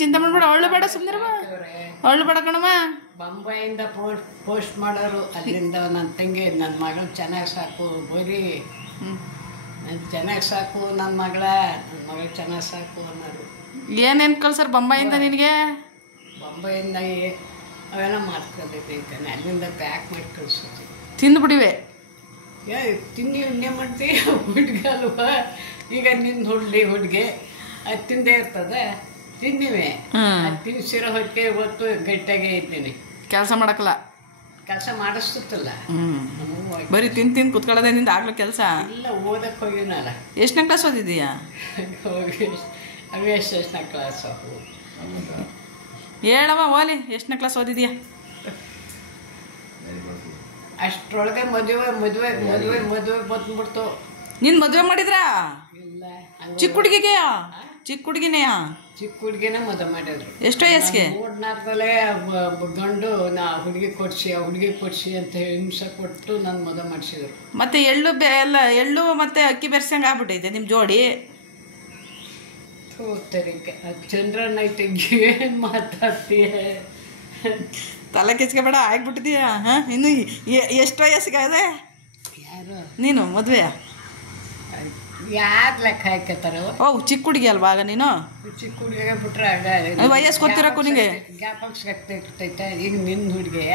ಚಿಂತೆ ಮಾಡ್ಬೇಡ, ಅವಳು ಬೇಡ, ಸುಮ್ಮನೆ ಅವಳು ಬೇಡ ಕಣಮ್ಮ. ಬೊಂಬಾಯಿಂದ ಪೋಸ್ಟ್ ಮಾಡೋರು, ಅಲ್ಲಿಂದ ನನ್ನ ತಂಗಿ ನನ್ನ ಮಗಳು ಚೆನ್ನಾಗಿ ಸಾಕು ಬರೀ ನಾನು ಚೆನ್ನಾಗಿ ಸಾಕು, ನನ್ನ ಮಗಳು ಚೆನ್ನಾಗಿ ಸಾಕು ಅನ್ನೋರು. ಏನೇನು ಕಳ್ಸರ್ ಬೊಂಬಾಯಿಂದ ನಿನಗೆ? ಬೊಂಬಾಯಿಂದ ಅವೆಲ್ಲ ಮಾಡ್ಕೊಂಡಿದ್ದೀನಿ, ಅಲ್ಲಿಂದ ಪ್ಯಾಕ್ ಮಾಡಿ ಕಳ್ಸೋದು. ತಿಂದುಬಿಡಿವೆ ತಿಂಡಿ ಉಂಡೆ ಮಾಡ್ತೀವಿ ಹುಡುಗ ಅಲ್ವಾ, ಈಗ ನಿಂದು ಹುಡುಗಿ ಅದು ತಿಂದೇ ಇರ್ತದೆ, ತಿಂದಿವೆ. ಅದು ತಿನ್ಸಿರೋ ಹೊಟ್ಟೆ ಇವತ್ತು ಗಟ್ಟಿಯಾಗೇ ಇದ್ದೀನಿ. ಕೆಲಸ ಮಾಡಕ್ಕಲ್ಲ, ಕೆಲಸ ಮಾಡಿಸ್ತಲ್ಲ. ಬರೀ ತಿಂದು ಕುತ್ಕೊಳ್ಳೋದೇ ನಿಂದ ಆಗ್ಲೂ ಕೆಲಸ ಇಲ್ಲ. ಓದಕ್ಕೆ ಹೋಗಿನಲ್ಲ. ಎಷ್ಟನೇ ಕ್ಲಾಸ್ ಓದಿದ್ದೀಯಾ? ಹೋಗಿ ಅವೇ ಎಷ್ಟನೇ ಕ್ಲಾಸ್ ಹೇಳವ ಓಲಿ, ಎಷ್ಟನೇ ಕ್ಲಾಸ್ ಓದಿದ್ಯಾ? ಅಷ್ಟರೊಳಗೆ ಮದುವೆ ಬಂದ್ಬಿಡ್ತು. ನೀನು ಮದುವೆ ಮಾಡಿದ್ರಾ? ಇಲ್ಲ. ಚಿಕ್ಕ ಹುಡುಗಿಗೆಯಾ? ಚಿಕ್ಕ ಹುಡುಗಿನೆಯಾ? ಚಿಕ್ಕ ಹುಡುಗಿನೇ ಮದುವೆ ಮಾಡಿದ್ರು. ಎಷ್ಟೋ ವಯಸ್ಸಿಗೆ? 3-4 ಗಂಡು ಹುಡುಗಿ ಕೊಡ್ಸಿ ಅಂತ ಹಿಂಸೆ ಕೊಟ್ಟು ನನ್ನ ಮದುವೆ ಮಾಡಿಸಿದ್ರು. ಮತ್ತೆ ಎಳ್ಳು ಮತ್ತೆ ಅಕ್ಕಿ ಬೆರ್ಸಂಗೆ ಆಗ್ಬಿಟ್ಟೈತೆ ನಿಮ್ಮ ಜೋಡಿ. ತರಿಕೆ ಚಂದ್ರನ ಐತೆ, ಏನು ಮಾತಾಡ್ತೀಯ? ತಲೆ ಕೆಚ್ಕೋಬೇಡ, ಆಗ್ಬಿಟ್ಟಿದೀಯಾ? ಹಾಂ, ಇನ್ನು ಎಷ್ಟು ವಯಸ್ಸಿಗಾಗದೆ ಯಾರು ನೀನು ಮದುವೆ? ಯಾರು ಲೆಕ್ಕ ಹಾಕತ್ತಾರ? ಓ, ಚಿಕ್ಕ ಹುಡುಗಿ ಅಲ್ವಾ ಆಗ ನೀನು? ಚಿಕ್ಕ ಹುಡುಗಿಗೆ ಬಿಟ್ರೆ ಆಗ ವಯಸ್ಸು ಗೊತ್ತಿರಕ್ಕೂ ನಿಂಗೆ ಜ್ಞಾಪಕ ಶಕ್ತಿ ಇರ್ತೈತೆ. ಈಗ ನಿನ್ನ ಹುಡುಗಿಯ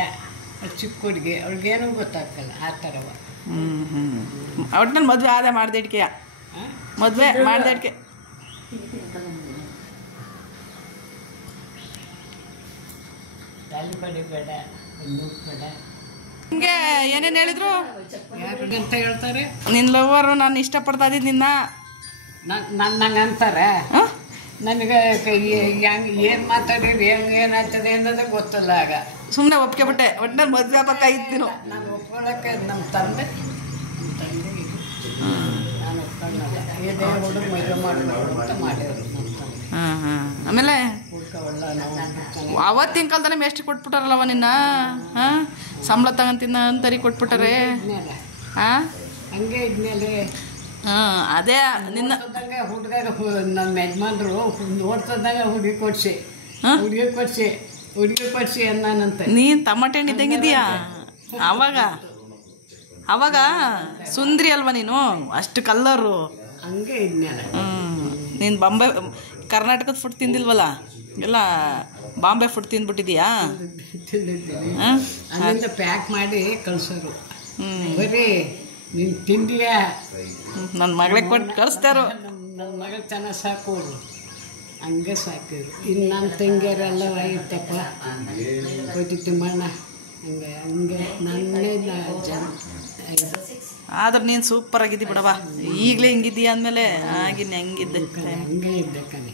ಚಿಕ್ಕ ಹುಡುಗಿ, ಅವ್ಳಿಗೇನೂ ಗೊತ್ತಾಗ್ತಲ್ಲ ಆ ಥರವ. ಒಟ್ಟಿನಲ್ಲಿ ಮದುವೆ ಆದ ಮಾಡ್ದೆ ಇಟ್ಕೆಯ? ಮದುವೆ ಮಾಡ್ದೆ ಇಟ್ಕೆ. ಬೇಡ ಬೇಡ. ನಿಮಗೆ ಏನೇನು ಹೇಳಿದ್ರು? ಯಾರಿಗಂತ ಹೇಳ್ತಾರೆ? ನಿನ್ನ ಲವ್ವರು ನಾನು ಇಷ್ಟಪಡ್ತಾ ಇದ್ದೀನಿ ನಿನ್ನ. ನಂಗೆ ಅಂತಾರೆ. ನನಗೆ ಏನು ಮಾತಾಡಿರಿ, ಏನಾಗ್ತದೆ ಅನ್ನೋದೇ ಗೊತ್ತಲ್ಲ. ಆಗ ಸುಮ್ಮನೆ ಒಪ್ಕೆ ಬಿಟ್ಟೆ, ಒಟ್ಟಿನಲ್ಲಿ ಮದುವೆ ಆಗ್ಬೇಕಾಗಿತ್ತು ನೀನು. ನಾನು ಒಪ್ಕೊಳ್ಳೋಕ್ಕೆ ನಮ್ಮ ತಂದೆ ನಾನು ಒಪ್ಕೊಳ್ಳಲ್ಲ. ಇದೇ ಹುಡುಗ ಮದುವೆ ಮಾಡಬೇಕು ಅಂತ ಮಾಡಿದ್ರು ನಮ್ಮ ತಂದೆ. ಆಮೇಲೆ ಅವತ್ತಿನ ಕಾಲದಲ್ಲಿ ಮೇಷ್ಟ್ರಿ ಕೊಟ್ಬಿಟ್ಟಾರಲ್ಲವ ನಿನ್ನ. ಹಾಂ, ಸಂಬಳ ತಗೊಂತಿನ್ನ ಅಂತರಿ ಕೊಟ್ಬಿಟ್ಟಾರೆ. ಹಾಂ, ಹಂಗೆ ಇದ್ಮೇಲೆ ಅದೇ ನಿನ್ನ ಹುಡುಗ ನಮ್ಮ ಯಜಮಾನ್ರು ನೋಡ್ತದಾಗ ಹುಡುಗಿ ಕೊಡ್ಸಿ ಅನ್ನಂತೆ. ನೀನು ಟಮಾಟೆ ಹಣ್ಣು ಇದ್ದಂಗಿದ್ದೀಯಾ ಅವಾಗ ಸುಂದ್ರಿ ಅಲ್ವಾ ನೀನು, ಅಷ್ಟು ಕಲ್ಲರು. ಹಂಗೆ ಇದ್ಮೇಲೆ ನೀನು ಬಾಂಬೆ ಕರ್ನಾಟಕದ ಫುಡ್ ತಿಂದಿಲ್ವಲ್ಲ, ಎಲ್ಲ ಬಾಂಬೆ ಫುಡ್ ತಿಂದ್ಬಿಟ್ಟಿದೀಯಾ? ಅಲ್ಲಿಂದ ಪ್ಯಾಕ್ ಮಾಡಿ ಕಳ್ಸೋರು. ಬರೀ ನೀನು ತಿಂದಿಯಾ ನನ್ನ ಮಗಳಿಗೆ ಕೊಟ್ಟು ಕಳಿಸ್ತಾರೋ? ನನ್ನ ಮಗಳು ಚೆನ್ನಾಗಿ ಸಾಕೋರು, ಹಂಗೆ ಸಾಕಿದ್ರು. ಇನ್ನು ನನ್ನ ತಂಗಿಯರೆಲ್ಲ ಇತ್ತಪ್ಪ ಕೊಯ್ದು ತಿಮ್ಮಣ್ಣ, ಹಂಗೆ ನನ್ನೇ ಜನ. ಆದ್ರೆ ನೀನು ಸೂಪರ್ ಆಗಿದ್ದಿ ಬಿಡವಾ. ಈಗಲೇ ಹಿಂಗಿದ್ದೀಯ ಅಂದಮೇಲೆ ಆಗಿನ ಹೆಂಗಿದ್ದೆ? ಹಂಗೆ ಇದ್ದೆ ಕಣೆ.